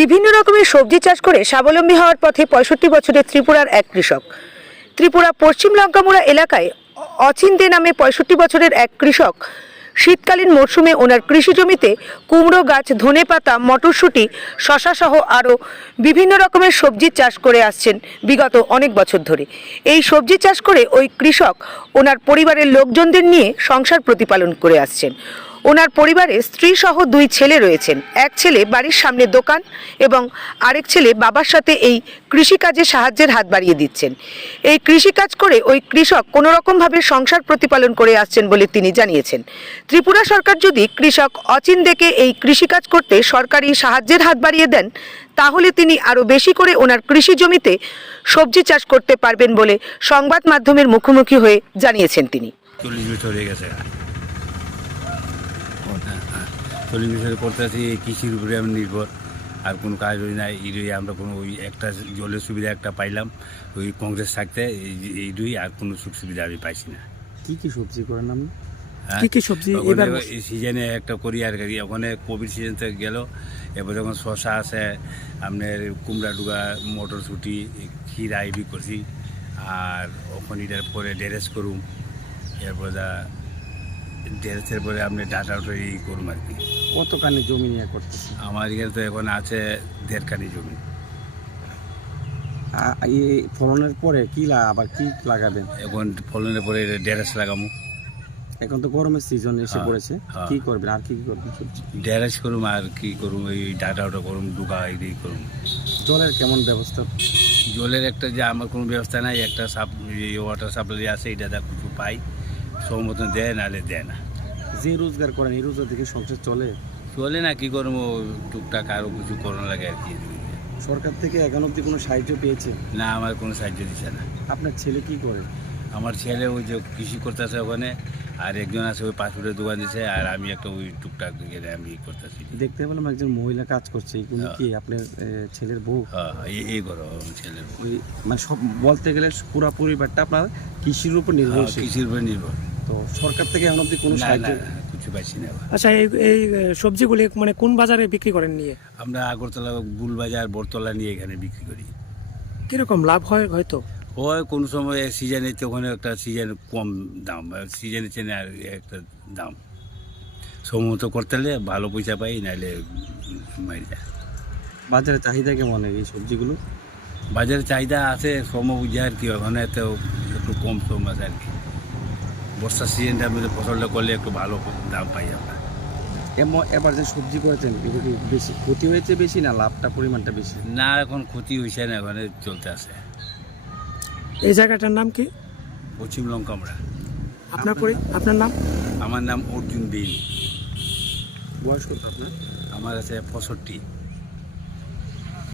বিভিন্ন রকমের সবজি চাষ করে স্বাবলম্বী হওয়ার পথে পঁয়ষট্টি বছরের ত্রিপুরার এক কৃষক ত্রিপুরা পশ্চিম লঙ্কামুড়া এলাকায় অচিন্তে নামে পঁয়ষট্টি বছরের এক কৃষক শীতকালীন মরশুমে ওনার কৃষি জমিতে কুমড়ো গাছ ধনে পাতা মটরশুঁটি শশা সহ আরও বিভিন্ন রকমের সবজি চাষ করে আসছেন বিগত অনেক বছর ধরে এই সবজি চাষ করে ওই কৃষক ওনার পরিবারের লোকজনদের নিয়ে সংসার প্রতিপালন করে আসছেন ওনার পরিবারে স্ত্রী সহ দুই ছেলে রয়েছেন এক ছেলে বাড়ির সামনে দোকান এবং আরেক ছেলে বাবার সাথে এই কৃষিকাজে সাহায্যের হাত বাড়িয়ে দিচ্ছেন এই কৃষিকাজ করে ওই কৃষক কোনো ভাবে সংসার প্রতিপালন করে আসছেন বলে তিনি জানিয়েছেন ত্রিপুরা সরকার যদি কৃষক অচিন দেখে এই কৃষিকাজ করতে সরকারি সাহায্যের হাত বাড়িয়ে দেন তাহলে তিনি আরও বেশি করে ওনার কৃষি জমিতে সবজি চাষ করতে পারবেন বলে সংবাদ মাধ্যমের মুখোমুখি হয়ে জানিয়েছেন তিনি তলি মিশনের করতে আছে এই কৃষির উপরে আমি নির্ভর আর কোনো কাজ নাই না এই আমরা কোনো ওই একটা জলের সুবিধা একটা পাইলাম ওই কংগ্রেস থাকতে এই দুই আর কোনো সুখ সুবিধা আমি পাইছি না কী কী সবজি করেন আমি সিজনে একটা করি আর কি ওখানে কোভিড সিজন থেকে গেল এবার যখন শশা আছে আপনার কুমড়া ডুগা মটরশুটি ক্ষীরা এবি করছি আর ওখানে এটার পরে ডেরেস করুম এরপর যা ড্রেসের পরে আপনি ডাটা তৈরি করুন আর কি কতখানি জমি নিয়ে করতে আমার এখানে তো এখন আছে দেড়খানি জমি এই ফলনের পরে কি আবার কি লাগাবেন এখন ফলনের পরে ড্রেস লাগাবো এখন তো গরমের সিজন এসে পড়েছে কি করবেন আর কি কি করবেন ড্রেস করুন আর কি করুন ওই ডাটা ওটা করুন ডুকা এই করুন জলের কেমন ব্যবস্থা জলের একটা যে আমার কোনো ব্যবস্থা নাই একটা সাপ ওয়াটার সাপ্লাই আছে এটা দেখো পাই সমর্থন দেয় না দেয় না যে রোজগার করেন এই রোজগার দেখে সংসার চলে চলে না কি করবো টুকটাক আরও কিছু করোনা লাগে আর কি সরকার থেকে এখন অব্দি কোনো সাহায্য পেয়েছে না আমার কোনো সাহায্য দিচ্ছে না আপনার ছেলে কি করে আমার ছেলে ওই যে কৃষি করতে আছে ওখানে আর একজন আছে ওই পাসপোর্টের দোকান দিচ্ছে আর আমি একটা ওই টুকটাক দিকে আমি ই করতে আছি দেখতে পেলাম একজন মহিলা কাজ করছে উনি কি আপনার ছেলের বউ হ্যাঁ এই ঘর ছেলের বউ মানে সব বলতে গেলে পুরো পরিবারটা আপনার কৃষির উপর নির্ভর কৃষির উপর নির্ভর তো সরকার থেকে এখন অব্দি কোনো সাহায্য কিছু পাইছি না আচ্ছা এই এই সবজিগুলি মানে কোন বাজারে বিক্রি করেন নিয়ে আমরা আগরতলা বুল বাজার বরতলা নিয়ে এখানে বিক্রি করি কিরকম লাভ হয় হয়তো হয় কোন সময় সিজনে তো ওখানে একটা সিজন কম দাম সিজনে চেনে আর একটা দাম সময়মতো করতে হলে ভালো পয়সা পাই নালে মারি যায় বাজারে চাহিদা কেমন এই সবজিগুলো বাজারে চাহিদা আছে সম বুঝে আর কি ওখানে তো একটু কম সম আছে আর কি বর্ষার সিজনটা টাইম ফসলটা করলে একটু ভালো দাম পাই আমরা এবার যে সবজি করেছেন বেশি ক্ষতি হয়েছে বেশি না লাভটা পরিমাণটা বেশি না এখন ক্ষতি হয়েছে না এখানে চলতে আছে এই জায়গাটার নাম কি পশ্চিম লঙ্কা আমরা আপনার পরি আপনার নাম আমার নাম অর্জুন বিন বয়স কত আপনার আমার আছে পঁয়ষট্টি